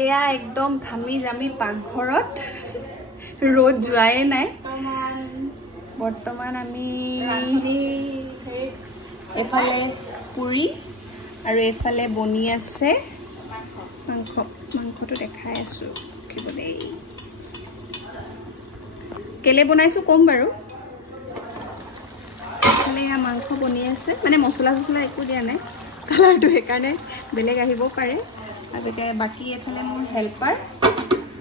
এয়া একদম ঘামি জামি পাকঘৰত ৰ'দ যোৱাই নাই বৰ্তমান আমি এফালে পুৰি আৰু এফালে বনি আছে মাংসটো দেখাই আছো কিবলে কেলে বনাইছো কম বাৰু এফালে এয়া মাংস বনি আছে মানে মছলা চছলা একো দিয়া নাই কালাৰটো সেইকাৰণে বেলেগ আহিব পাৰে আগতে বাকি এফালে মোৰ হেল্পাৰ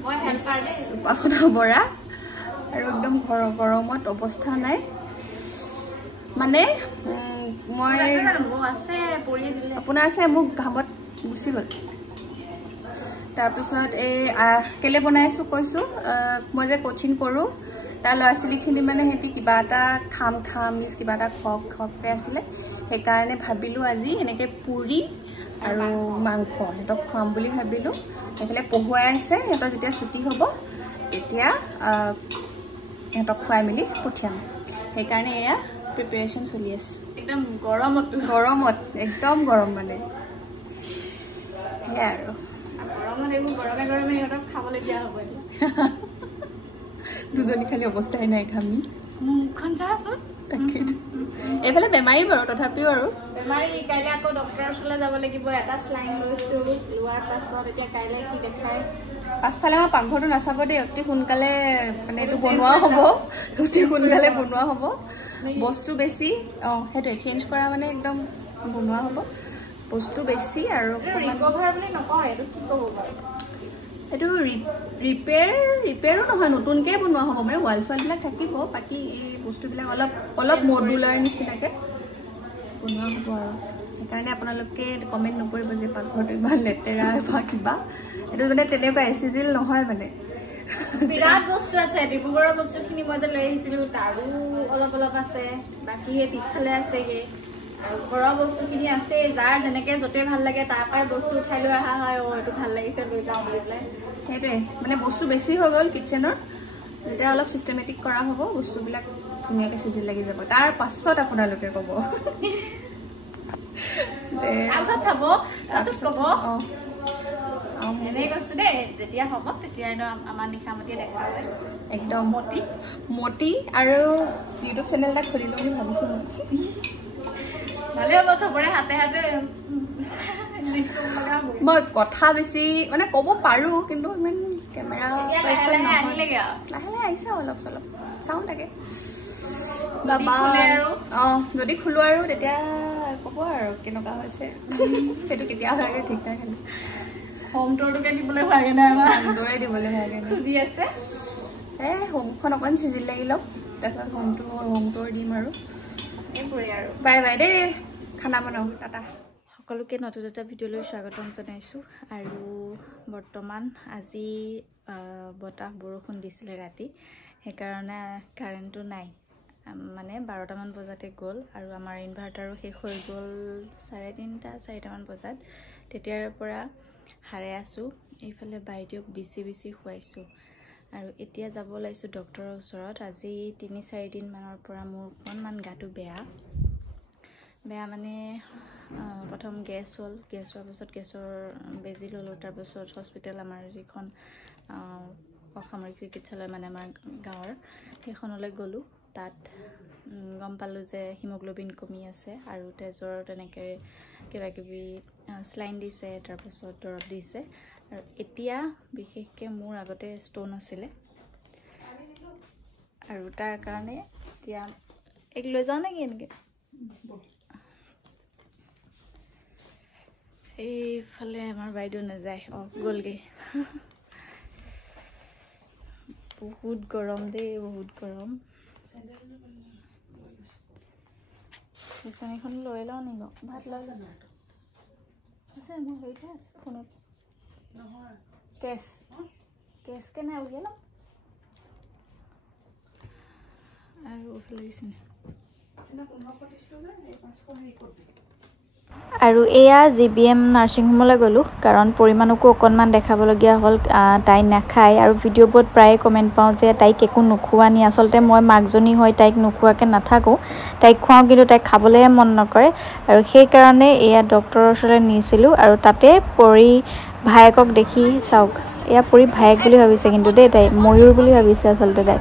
মই হেল্পাৰ উপাসনা বৰা আৰু একদম গৰমত অৱস্থা নাই মানে মই আছে পৰি দিলে আপোনাৰ আছে মোক ঘামত গুছি গল তাৰ পিছত এই কেলে বনাইছো কৈছো মই যে কোচিং কৰো তাৰ লৰাছিলিখিনি মানে হেতি কিবা এটা খাম মিস কিবা এটা খকতে আছিল সেইকাৰণে ভাবিলো আজি এনেকে পুৰি আৰু মাংস হেতক খাম বুলি ভাবিলো এফালে পহুৱাই আছে হেতৰ যেতিয়া ছুটি হ'ব তেতিয়া হেতক খুৱাই মিলি পঠিয়াম সেইকাৰণে এয়া প্ৰিপাৰেচন চলি আছে একদম গৰমত একদম গৰম মানে হেয়া আৰু গৰমে হেতক খাবলৈ দিয়া হ'ব দুজনী খালি অৱস্থাই নাই খামি মুখখন চাচোন তাকে এফালে বেমাৰী বাৰু তথাপিও আৰু বেমাৰী কাইলে আকৌ ডক্টৰৰ ওচৰলৈ যাব লাগিব এটা স্লাইন লৈছো লোৱাৰ পাছত এতিয়া কাইলে কি দেখাই পাছফালে আমাৰ পাকঘৰটো নাচাব দেই অতি সোনকালে মানে এইটো বনোৱা হ'ব অতি সোনকালে বনোৱা হ'ব বস্তু বেছি হেতু চেঞ্জ কৰা মানে একদম বনোৱা হ'ব বস্তু বেছি আৰু ৰিকভাৰ বুলি নকয় এটো কি ক'ব বাৰু এটো ৰিপেয়াৰো নহয় নতুনকে বনোৱা হ'ব মানে ওয়াল বিলাক থাকিব বাকি এই বস্তুবিলাক অলপ মডুলাৰ নিচিনাকে বনোৱা হ'ব আৰু সেইকাৰণে আপোনালোকে কমেন্ট নকৰিব যে পাকঘৰটো ইমান লেতেৰা বা কিবা এটো মানে তেনেকুৱা এচিজিল নহয় মানে বিৰাট বস্তু আছে ডিব্ৰুগড়ৰ বস্তুখিনি মই যে লৈ আহিছিলো তাৰো অলপ আছে বাকি এই পিছফালে আছেগে আৰু ঘৰৰ বস্তুখিনি আছে যাৰ যেনেকে যতে ভাল লাগে তাৰ পৰাই বস্তু উঠাই লৈ আহা হয় এটো ভাল লাগিছে লৈ যাওঁ বুলি সেইটোৱে মানে বস্তু বেছি হৈ গ'ল কিচেনৰ যেতিয়া অলপ সিস্টেমেটিক কৰা হ'ব বস্তুবিলাক ধুনীয়াকৈ সিজিল লাগি যাব তাৰ পাছত আপোনালোকে ক'ব যে আচ্ছা চাব তাৰপিছত ক'ব এনে কৈছো দে যেতিয়া হ'ব তেতিয়া আমাৰ নিখামতি দেখালে একদম মতি আৰু ইউটিউব চেনেল এটা খুলি লম বুলি ভাবিছো ভালে হ'ব সবৰে হাতে মই কথা বেছি মানে ক'ব পাৰো কিন্তু ইমান কেমেৰা পাৰ্সন নহয় লাহে আহিছে অলপ চাওঁ তাকে বাবা যদি খুলো আৰু তেতিয়া ক'ব আৰু কেনেকুৱা হৈছে সেইটো কেতিয়া হয়গে ঠিক নাই খালি হোম টুৰটোকে দিবলৈ লাগে নাই হোম টুৰে দিবলৈ লাগে খুজি আছে হোমখন অকণ সিজিল লাগি লওক তাৰপিছত হোম টুৰ দিম আৰু এইবোৰে আৰু বাই বাই দেই খানা বনাওঁ টাটা সকলোকে নতুন এটা ভিডিঅ'লৈ স্বাগতম জনাইছোঁ আৰু বৰ্তমান আজি বতাহ বৰষুণ দিছিলে ৰাতি সেইকাৰণে কাৰেণ্টটো নাই মানে 12টামান বজাতে গ'ল আৰু আমাৰ ইনভাৰ্টাৰো শেষ হৈ গ'ল 3:30 4টামান বজাত তেতিয়াৰ পৰা হাৰে আছোঁ এইফালে বাইদেউক বিচি খুৱাইছোঁ আৰু এতিয়া যাব ওলাইছোঁ ডক্টৰৰ ওচৰত আজি 3-4 দিন মানৰ পৰা মোৰ অকণমান গাটো বেয়া মানে প্ৰথম গেছ হোৱাৰ পাছত গেছৰ বেজি ল'লোঁ তাৰপিছত হস্পিটেল আমাৰ যিখন অসামৰিক চিকিৎসালয় মানে আমাৰ গাঁৱৰ সেইখনলৈ গ'লোঁ তাত গম পালোঁ যে হিমোগ্লোবিন কমি আছে আৰু তেজৰ তেনেকৈ কিবাকিবি স্লাইন দিছে তাৰপিছত দৰৱ দিছে আৰু এতিয়া বিশেষকৈ মোৰ আগতে ষ্ট'ন আছিলে আৰু তাৰ কাৰণে এতিয়া এক লৈ যাওঁ নেকি এনেকৈ এইফালে আমাৰ বাইদেউ নাযায় গ'লগৈ বহুত গৰম দেই বহুত গৰম বিচনীখন লৈ লওঁ নেকি ভাত লৈ আছে মোৰ হেৰিতে আছে ফোনত নহয় কেছ কেনে উলিয়াই ল'ম আৰু লাগিছে আৰু এয়া JBM নাৰ্ছিং হোমলৈ গ'লোঁ কাৰণ পৰিমাণকো অকণমান দেখাবলগীয়া হ'ল তাই নাখায় আৰু ভিডিঅ'বোৰত প্ৰায়ে কমেণ্ট পাওঁ যে তাইক একো নোখোৱা নি আচলতে মই মাকজনী হৈ তাইক নোখোৱাকৈ নাথাকোঁ তাইক খুৱাওঁ কিন্তু তাইক খাবলৈহে মন নকৰে আৰু সেইকাৰণে এয়া ডক্টৰৰ ওচৰলৈ নিছিলোঁ আৰু তাতে ভায়েকক দেখি চাওক এয়া পৰি ভায়েক বুলি ভাবিছে কিন্তু দেই তাই ময়ূৰ বুলি ভাবিছে আচলতে তাই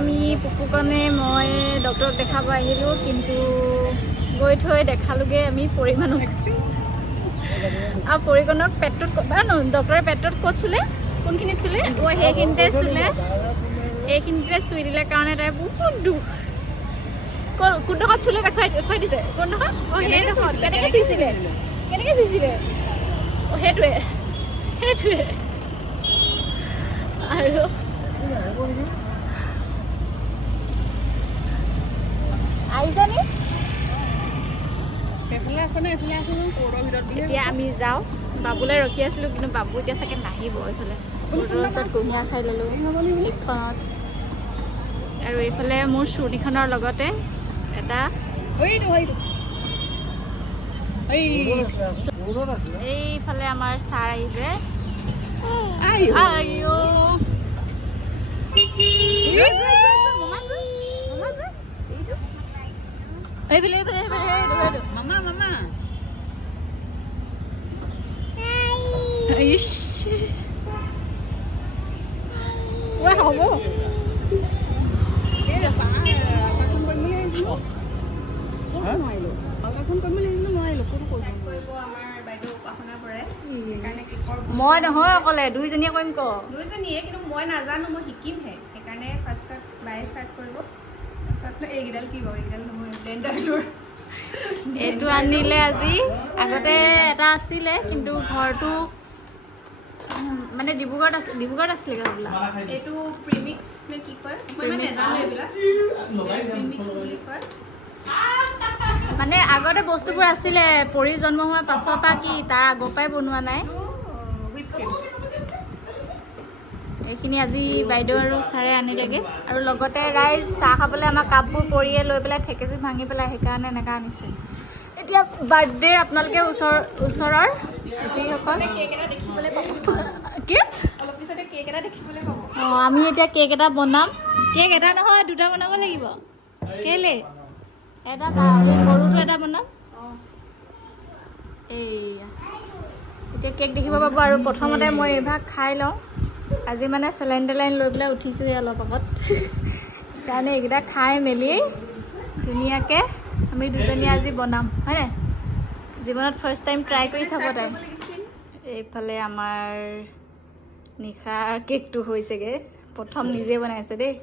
আমি পুপুকণে মই ডক্টৰক দেখাব আহিলোঁ কিন্তু গৈ থৈ দেখালোগে আমি পৰিমাণক আৰু পৰিকণক পেটটোত ডক্টৰে পেটটোত ক'ত চুলে কোনখিনিত চুলে সেইখিনিতে চুলে এইখিনিতে চুই দিলে কাৰণে তাই বহুত দুখ কোনডোখৰত চুলে দেখুৱাই দিছে কোনডোখৰত সেইডোখৰত কেনেকৈ চুইছিলে সেইটোৱে আৰু আহিছানি এতিয়া আমি যাওঁ বাবুলৈ ৰখি আছিলোঁ কিন্তু বাবু এতিয়া চাগে নাহিব এইফালে কোৰ্টৰ ওচৰত কুঁহিয়াৰ খাই ল'লোঁ এইখনত আৰু এইফালে মোৰ চুৰ্ণিখনৰ লগতে এটা এইফালে আমাৰ ছাৰ আহিছে মই নহয় অকলে দুইজনীয়ে কৰিম দুইজনীয়ে কিন্তু মই নাজানো মই শিকিমহে সেইকাৰণে ফাৰ্ষ্টত বায়ে ষ্টাৰ্ট কৰিব তাৰপিছত এইকেইডাল কি বাৰু এইকেইডাল নহয় ব্লেণ্ডাৰটোৰ এইটো আনিলে আজি আগতে এটা আছিলে কিন্তু ঘৰটো মানে ডিব্ৰুগড়ত আছিলে বোলা এইটো প্ৰিমিক্স নে কি কয় মই মানে নাজানো এইবিলাক প্ৰিমিক্স বুলি কয় মানে আগতে বস্তুবোৰ আছিলে পৰি জন্ম হোৱাৰ পাছৰ পৰা কি তাৰ আগৰ পৰাই বনোৱা নাই এইখিনি আজি বাইদেউ আৰু ছাৰে আনিলেগৈ আৰু লগতে ৰাইজ চাহ খাবলৈ আমাৰ কাপবোৰ পৰিয়ে লৈ পেলাই ঠেকেচি ভাঙি পেলাই সেইকাৰণে এনেকৈ আনিছে এতিয়া বাৰ্থডেৰ আপোনালোকে ওচৰৰ যিসকল অঁ আমি এতিয়া কেক এটা বনাম কেক এটা নহয় দুটা বনাব লাগিব কেলে এটা সৰুটো এটা বনাম এইয়া এতিয়া কেক দেখিব পাব আৰু প্ৰথমতে মই এইভাগ খাই লওঁ আজি মানে চেলাইন টেলাইন লৈ পেলাই উঠিছোঁহে অলপ আগত সেইকাৰণে এইকেইটা খাই মেলি ধুনীয়াকৈ আমি দুজনীয়ে আজি বনাম হয়নে জীৱনত ফাৰ্ষ্ট টাইম ট্ৰাই কৰি চাব তাই এইফালে আমাৰ নিশাৰ কেকটো হৈছেগৈ প্ৰথম নিজে বনাইছে দেই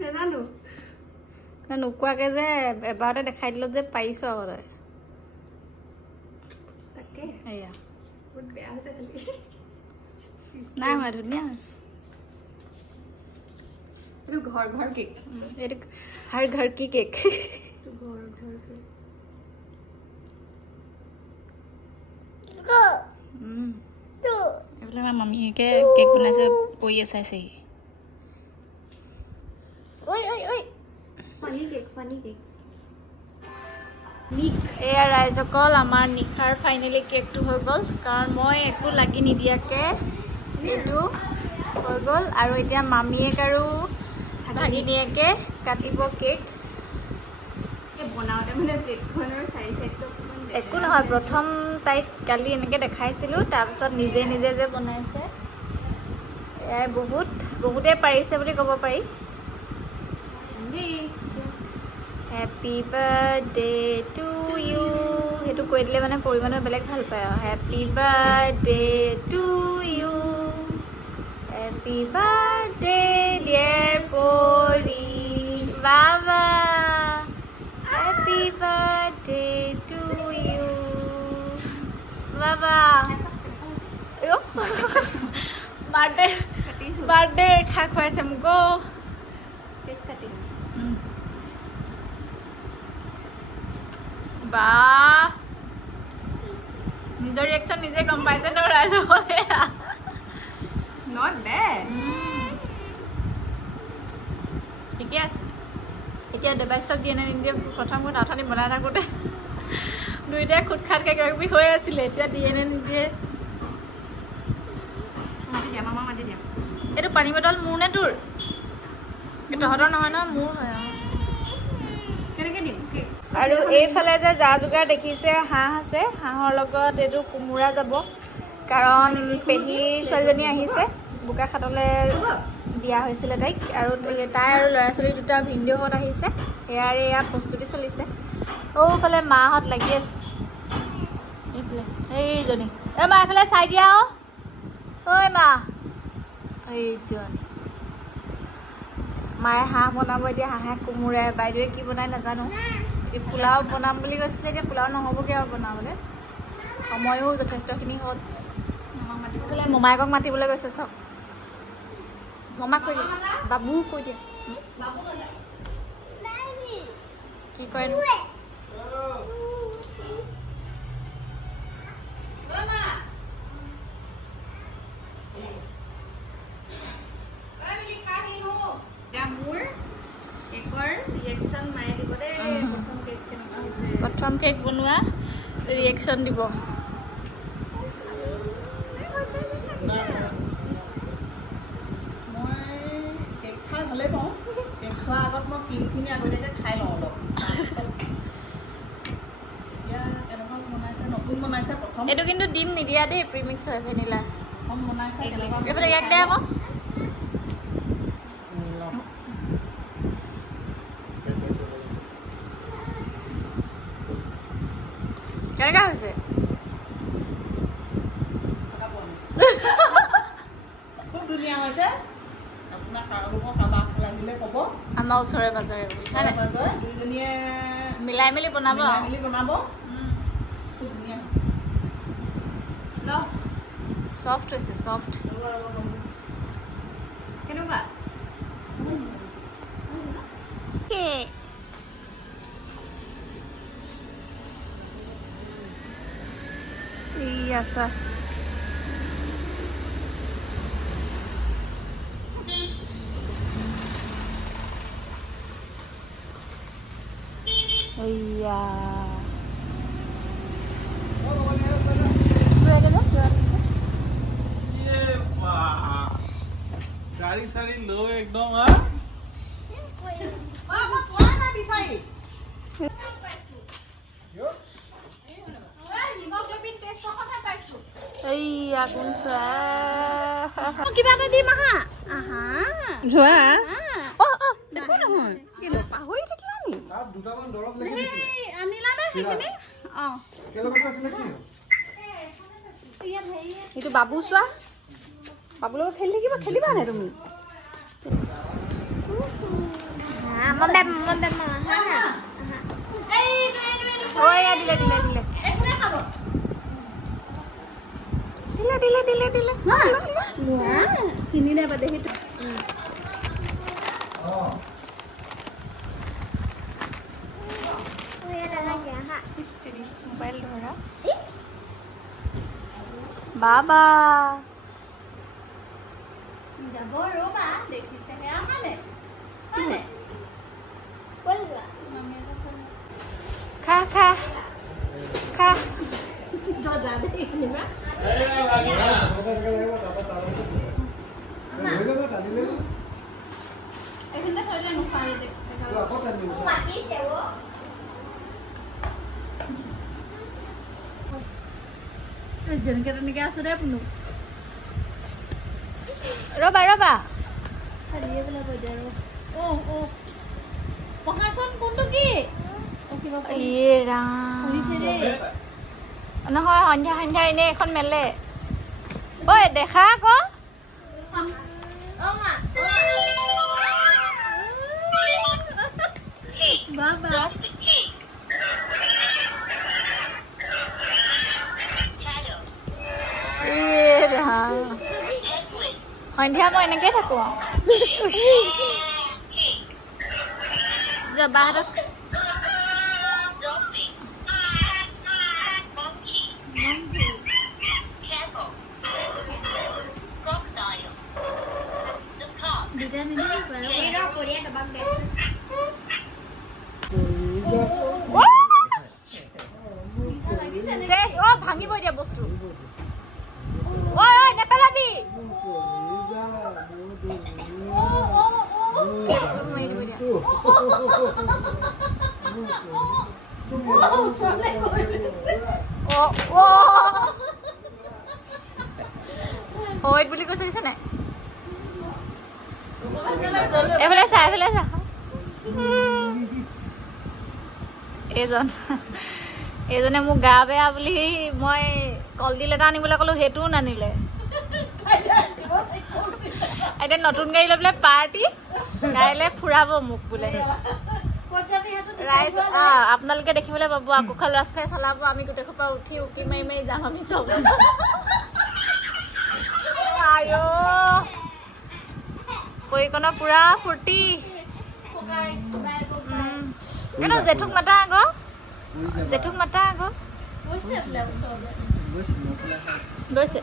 নাজানো নোকোৱাকৈ যে এবাৰতে দেখাই দিলত যে পাৰিছোঁ আকৌ তাই তাকে এয়া নাই হোৱা ধুনীয়া হৈছে ঘৰ কেক এইটো হৰ ঘৰ কি কেক এইফালে আমাৰ মামীকে কেক বনাইছে কৰি আছে এয়া ৰাইজসকল আমাৰ নিশাৰ ফাইনেলি কেকটো হৈ গ'ল কাৰণ মই একো লাগি নিদিয়াকৈ এইটো হৈ গ'ল আৰু এতিয়া মামীয়েক আৰু ভাগিনীয়েকে কাটিব কেক বনাওঁতে মানে প্লেটখনৰ চাৰি চাইডটো একো নহয় প্ৰথম তাইক কালি এনেকৈ দেখাইছিলোঁ তাৰপিছত নিজে নিজে যে বনাইছে এয়াই বহুতে পাৰিছে বুলি ক'ব পাৰি হেপী বাৰ্থডে টু ইউ সেইটো কৈ দিলে মানে পৰিমাণে বেলেগ ভাল পায় আৰু happy birthday to you happy birthday dear পৰি বাবা হেপী বাৰ্থডে টু ইউ বাবা বাৰ্থডে খা খুৱাইছে মোক কেক কাটি বা নিজৰ ৰিয়েকশ্যন নিজে গম পাইছে ন ৰাইজসকলে নট বেড ঠিকে আছে এতিয়া দেৱাইছক দিয়ে নে নিদিয়ে প্ৰথম কথা বনাই থাকোঁতে দুইটাই খুট খাট কিবাকিবি হৈ আছিলে এতিয়া দিয়ে নে নিদিয়ে এইটো পানী বটল মোৰ নে তোৰ তহঁতৰ নহয় নহয় মোৰ হয় আৰু এইফালে যে যা যোগাৰ দেখিছে হাঁহ আছে হাঁহৰ লগত এইটো কোমোৰা যাব কাৰণ পেহীৰ ছোৱালীজনী আহিছে বোকাখাটলৈ দিয়া হৈছিলে তাইক আৰু তাই আৰু ল'ৰা ছোৱালী দুটা ভিনদেউহঁত আহিছে এয়াৰে এয়া প্ৰস্তুতি চলিছে ওফালে মাহঁত লাগি আছে এইফালে এইজনী এই মা এইফালে চাই দিয়া ঐ মা এইজনী মায়ে হাঁহ বনাব এতিয়া হাঁহে কোমোৰাই বাইদেৱে কি বনাই নাজানো পোলাও বনাম বুলি কৈছিলে এতিয়া পোলাও নহ'বগৈ আৰু বনাবলৈ সময়ো যথেষ্টখিনি হ'ল মোমায়েকক মাতিবলৈ গৈছে চব মামাক কৈ দিয়া বাবু কৈ দিয়া কি কয় প্ৰথম কেক বনোৱা ৰিয়েকশ্যন দিব ভালে পাওঁ কেক খোৱাৰ আগত মই ক্ৰীমখিনি আগতীয়াকৈ খাই লওঁ অলপ এতিয়া কেনেকুৱা বনাইছে নতুন বনাইছে প্ৰথম এইটো কিন্তু ডিম নিদিয়া দেই প্ৰিমিক্স হয় ভেনিলা প্ৰথম বনাইছে কেনেকুৱা এইফালে ইয়াক দে আকৌ কেনেকুৱা হৈছে খুব ধুনীয়া হৈছে আপোনাৰ কাৰোবাক লাগিলে ক'ব আমাৰ ওচৰে পাজৰে বুলি দুইজনীয়ে মিলাই মেলি বনাব খুব ধুনীয়া হৈছে সফ্ট হৈছে সফ্ট কেনেকুৱা আছা গাড়ী চাৰি লৈ একদম কিবা এটা দিম আহা আহা যোৱা একো নহয় কিন্তু পাহৰি থাকিলা নি আনিলা নে সেইখিনি এইটো বাবু চোৱা বাবুৰ লগত খেলি থাকিবা খেলিবা নে তুমি চিনি নাইবা দে সেইটো মোবাইল ধৰা বাবা যাব ৰবা দেখিছেহে আমালে মানে খা খা খা যা দে নিবা এইখিনিতে থৈ দে নোখোৱাই দে যেনেকে তেনেকে আছো দে পুনু ৰবা ৰবা পঢ়াচোন কোনটো কি নহয় সন্ধ্যা সন্ধ্যা এনে এখন মেলে ঐ দেখা আকৌ সন্ধ্যা মই এনেকেই থাকো বাহঁতক শেষ ও ভাঙিব দিয়া বস্তু ওই ওই নেপেলাবি ওইট বুলি কৈছে দিছে নাই এফালে চা এইজনে মোক গা বেয়া বুলি মই কলডিল এটা আনিবলৈ ক'লো সেইটোও নানিলে এতিয়া নতুন গাড়ী লৈ পেলাই পাৰ্টি কাইলৈ ফুৰাব মোক বোলে ৰাইজ আপোনালোকে দেখিবলৈ পাব আকোখাল ৰাজখাই চলাব আমি গোটেই সোপা উঠি উকি মাৰি মাৰি যাম আমি চব পৰিকণৰ পুৰা ফূৰ্তি জেঠুক মাতা আকৌ গৈছে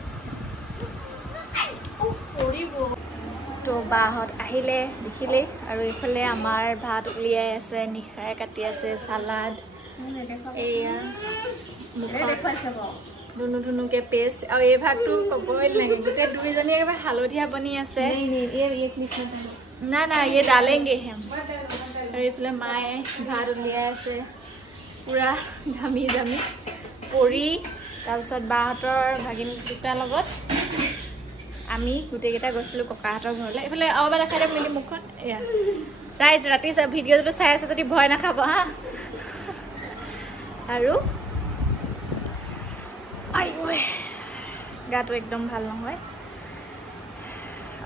তো বাহঁত আহিলে দেখিলে আৰু এইফালে আমাৰ ভাত উলিয়াই আছে নিশাই কাটি আছে চালাড এয়া ধুনুকে পেষ্ট আৰু এই ভাগটো ক'বই লাগে গোটেই দুইজনী একেবাৰে হালধীয়া বনি আছে নাই এই ডালেংগে আৰু এইফালে মায়ে ভাত উলিয়াই আছে পুৰা ঘামি পৰি তাৰপিছত বাহঁতৰ ভাগিন দুটাৰ লগত আমি গোটেইকেইটা গৈছিলোঁ ককাহঁতৰ ঘৰলৈ এইফালে আৰু এবাৰ দেখাই দিয়ক মিলি মুখখন এয়া ৰাইজ ৰাতি ভিডিঅ'টো চাই আছে যদি ভয় নাখাব হা আৰু গাটো একদম ভাল নহয়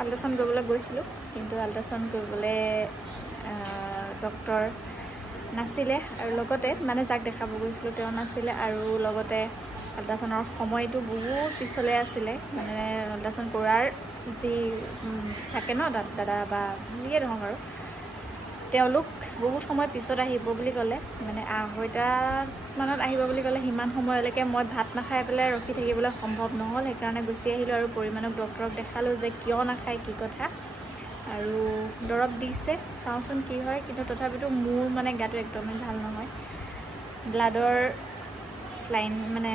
আল্ট্ৰাচাউণ্ড কৰিবলৈ গৈছিলোঁ কিন্তু আল্ট্ৰাচাউণ্ড কৰিবলৈ ডক্টৰ নাছিলে আৰু লগতে মানে যাক দেখাব গৈছিলোঁ তেওঁ নাছিলে আৰু লগতে আল্ট্ৰাচাউণ্ডৰ সময়টো বহুত পিছলৈ আছিলে মানে আল্ট্ৰাচাউণ্ড কৰাৰ যি থাকে ন তাত দাদা বা যিয়ে নহওক আৰু তেওঁলোক বহুত সময় পিছত আহিব বুলি ক'লে মানে 2:30 আহিব বুলি ক'লে সিমান সময়লৈকে মই ভাত নাখাই পেলাই ৰখি থাকিবলৈ সম্ভৱ নহ'ল সেইকাৰণে গুচি আহিলোঁ আৰু পৰিমাণক ডক্টৰক দেখালোঁ যে কিয় নাখায় কি কথা আৰু দৰৱ দিছে চাওঁচোন কি হয় কিন্তু তথাপিতো মোৰ মানে গাটো একদমেই ভাল নহয় ব্লাডৰ স্লাইন মানে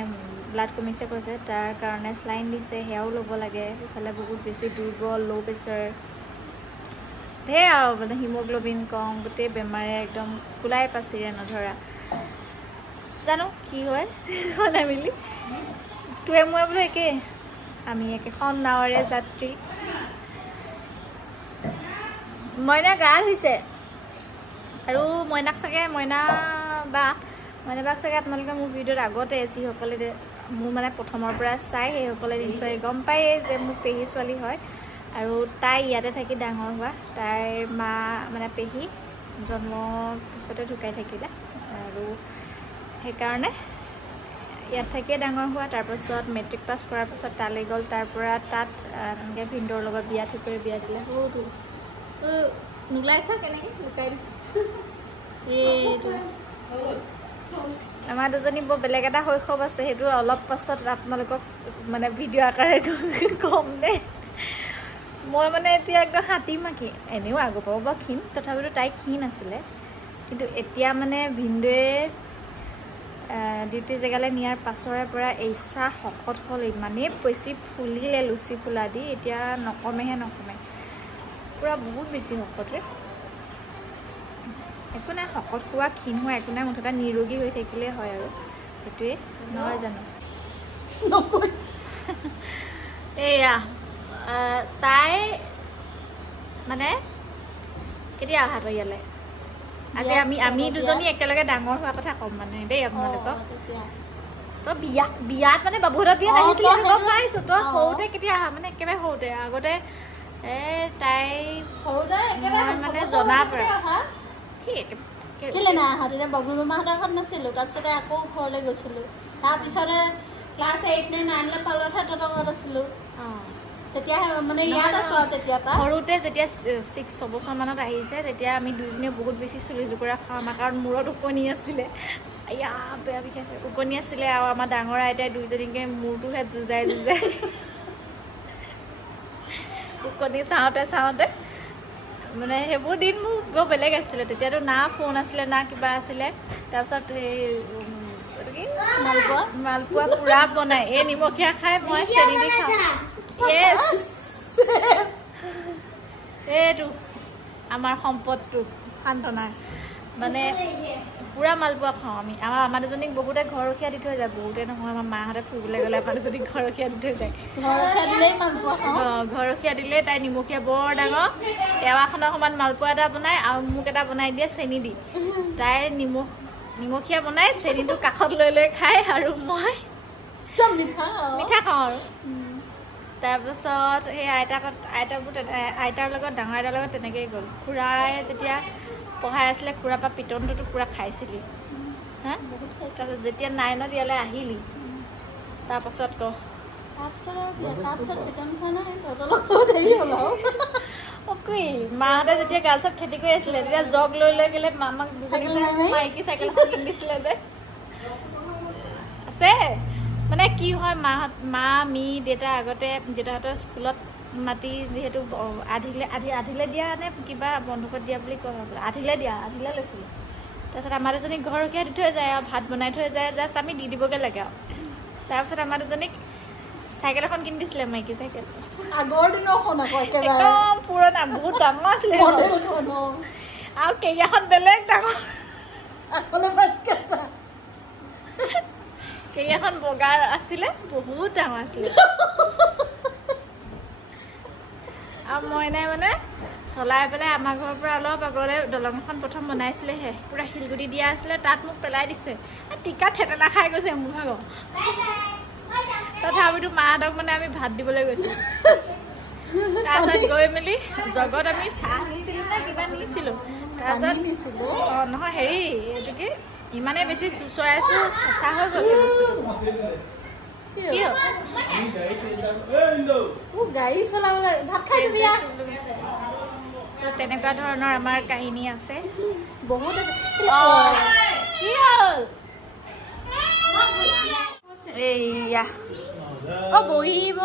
ব্লাড কমিছে কৈছে তাৰ কাৰণে স্লাইন দিছে সেয়াও ল'ব লাগে ইফালে বহুত বেছি দুৰ্বল ল' প্ৰেছাৰ ধেৰ আৰু মানে হিমোগ্ল'বিন কম গোটেই বেমাৰে একদম কোলাই পাচিৰে নধৰা জানো কি হয় সদায় মিলি তোৱে মই বোলো একে আমি একেখন নাৱৰে যাত্ৰী মইনা গা হৈছে আৰু মইনাক চাগে মইনাবাক চাগে আপোনালোকে মোৰ ভিডিঅ'ত আগতে যিসকলে মোৰ মানে প্ৰথমৰ পৰা চাই সেইসকলে নিশ্চয় গম পায়ে যে মোৰ পেহী ছোৱালী হয় আৰু তাই ইয়াতে থাকি ডাঙৰ হোৱা তাইৰ মা মানে পেহী জন্মৰ পিছতে ঢুকাই থাকিলে আৰু সেইকাৰণে ইয়াত থাকিয়ে ডাঙৰ হোৱা তাৰপাছত মেট্ৰিক পাছ কৰাৰ পাছত তালৈ গ'ল তাৰ পৰা তাত এনেকৈ ভিনদৰ লগত বিয়া ঠিক কৰি বিয়া দিলে সৰুটো নোলাইছা কেনেকৈ লুকাই দিছে এইটো আমাৰ দুজনী বৰ বেলেগ এটা শৈশৱ আছে সেইটো অলপ পাছত আপোনালোকক মানে ভিডিঅ' আকাৰে কম দেই মই মানে এতিয়া একদম হাতী মাখি এনেও আগৰ পৰাও বাৰু ক্ষীণ তথাপিতো তাই ক্ষীণ আছিলে কিন্তু এতিয়া মানে ভিনদৱে ডিউটি জেগালৈ নিয়াৰ পাছৰে পৰা এইচা শকত হ'ল ইমানেই বেছি ফুলিলে লুচি ফুলা দি এতিয়া নকমে পুৰা বহুত বেছি শকতে একো নাই শকত হোৱা ক্ষীণ হোৱা একো নাই মুঠতে নিৰোগী হৈ থাকিলে হয় আৰু সেইটোৱে নহয় জানো নকয় এয়া তাই মানে কেতিয়া অহা তই ইয়ালৈ আজি আমি দুজনী একেলগে ডাঙৰ হোৱা কথা ক'ম মানে দেই আপোনালোকক তই বিয়াত মানে বাবুহঁতৰ বিয়াত আহিছিলি গম পাইছোঁ তই সৰুতে কেতিয়া অহা মানে একেবাৰে সৰুতে আগতে তাই মানে জনাৰ পৰা কেলে নাই অহা তেতিয়া বাবুল মামাহঁতৰ ঘৰত নাছিলোঁ তাৰপিছতে আকৌ ঘৰলৈ গৈছিলোঁ তাৰপিছতে ক্লাছ 8 নে 9 পালোহে তহঁতৰ ঘৰত আছিলোঁ তেতিয়া মানে ইয়াত আছোঁ আৰু তেতিয়াৰ পৰা সৰুতে যেতিয়া 6 বছৰমানত আহিছে তেতিয়া আমি দুইজনীয়ে বহুত বেছি চুলি জোকোৰা খাওঁ আমাৰ কাৰণ মূৰত ওকণি আছিলে এয়া বেয়া বিষাইছে ওকণি আছিলে আৰু আমাৰ ডাঙৰ আইতাই দুইজনীকে মূৰটোহে যুঁজাই ওকণি চাওঁতে মানে সেইবোৰ দিন মোৰ বৰ বেলেগ আছিলে তেতিয়াতো না ফোন আছিলে না কিবা আছিলে তাৰপিছত সেই মালপোৱা পুৰা বনাই এই নিমখীয়া খাই মই চেনি দি খাওঁ য়েছ এইটো আমাৰ সম্পদটো সান্তনাৰ মানে পুৰা মালপোৱা খাওঁ আমি আমাৰ দুজনীক বহুতে ঘৰখীয়া দি থৈ যায় বহুতে নহয় আমাৰ মাহঁতে ফুৰিবলৈ গ'লে আমাৰ দুজনীক ঘৰখীয়া দি থৈ যায় ঘৰখীয়া দিলেই তাই নিমখীয়া বৰ ডাঙৰ টেৱাখনৰ সমান মালপোৱা এটা বনাই আৰু মোক এটা বনাই দিয়ে চেনি দি তাই নিমখীয়া বনাই চেনিটো কাষত লৈ লৈ খায় আৰু মই মিঠা খাওঁ আৰু তাৰপিছত সেই আইতাৰ লগত ডাঙৰ আইতাৰ লগত তেনেকৈয়ে গ'ল খুৰাই যেতিয়া পঢ়াই আছিলে খুৰাৰ পৰা পিটনটোতো পুৰা খাইছিলি হা তাৰপিছত যেতিয়া 9ত ইয়ালৈ আহিলি তাৰপাছত মাহঁতে যেতিয়া গাৰ্লছত খেতি কৰি আছিলে তেতিয়া জগ লৈ লৈ গ'লে মামাক মাইকী চাইকেল এখন কিনি দিছিলে যে আছে মানে কি হয় মা মি দেউতা আগতে দেউতাহঁতৰ স্কুলত মাটি যিহেতু আধিলে দিয়া নে কিবা বন্ধকত দিয়া বুলি কয় আধিলে লৈছিলোঁ তাৰপিছত আমাৰ দুজনীক ঘৰখীয়া দি থৈ যায় আৰু ভাত বনাই থৈ যায় জাষ্ট আমি দি দিবগৈ লাগে আৰু তাৰপিছত আমাৰ দুজনীক চাইকেল এখন কিনি দিছিলে মাইকী চাইকেল আগৰ দিনাখন আকৌ একদম পুৰণা বহুত ডাঙৰ আছিলে আৰু কেৰিয়াখন বেলেগ ডাঙৰ কেৰিয়াখন বগা আছিলে বহুত ডাঙৰ আছিলে আৰু মইনাই মানে চলাই পেলাই আমাৰ ঘৰৰ পৰা অলপ আগলৈ দলং এখন প্ৰথম বনাইছিলেহে পুৰা শিলগুটি দিয়া আছিলে তাত মোক পেলাই দিছে টিকা থেতেলা খাই গৈছে মোৰ ভাগৰ তথাপিতো মাহঁতক মানে আমি ভাত দিবলৈ গৈছোঁ তাৰপিছত গৈ মেলি জগত আমি চাহ নিছিলোঁ নে কিবা নিছিলোঁ তাৰপিছত নহয় হেৰি এইটো কি ইমানেই বেছি চুচৰাইছোঁ চেঁচা হৈ গ'ল তেনেকুৱা ধৰণৰ আমাৰ কাহিনী আছে বহুত এইয়া বহিব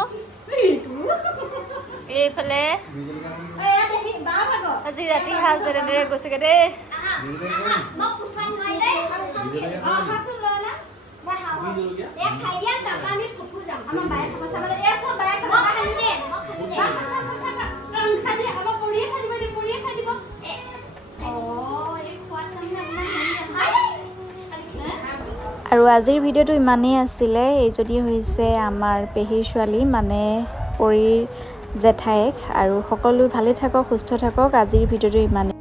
এইফালে আজি ৰাতি সাজ তেনেদৰে গৈছেগে দেই আৰু আজিৰ ভিডিঅ'টো ইমানেই আছিলে এইজনী হৈছে আমাৰ পেহীৰ ছোৱালী মানে পৰিৰ জেঠাইক আৰু সকলো ভালে থাকক সুস্থ থাকক আজিৰ ভিডিঅ'টো ইমানেই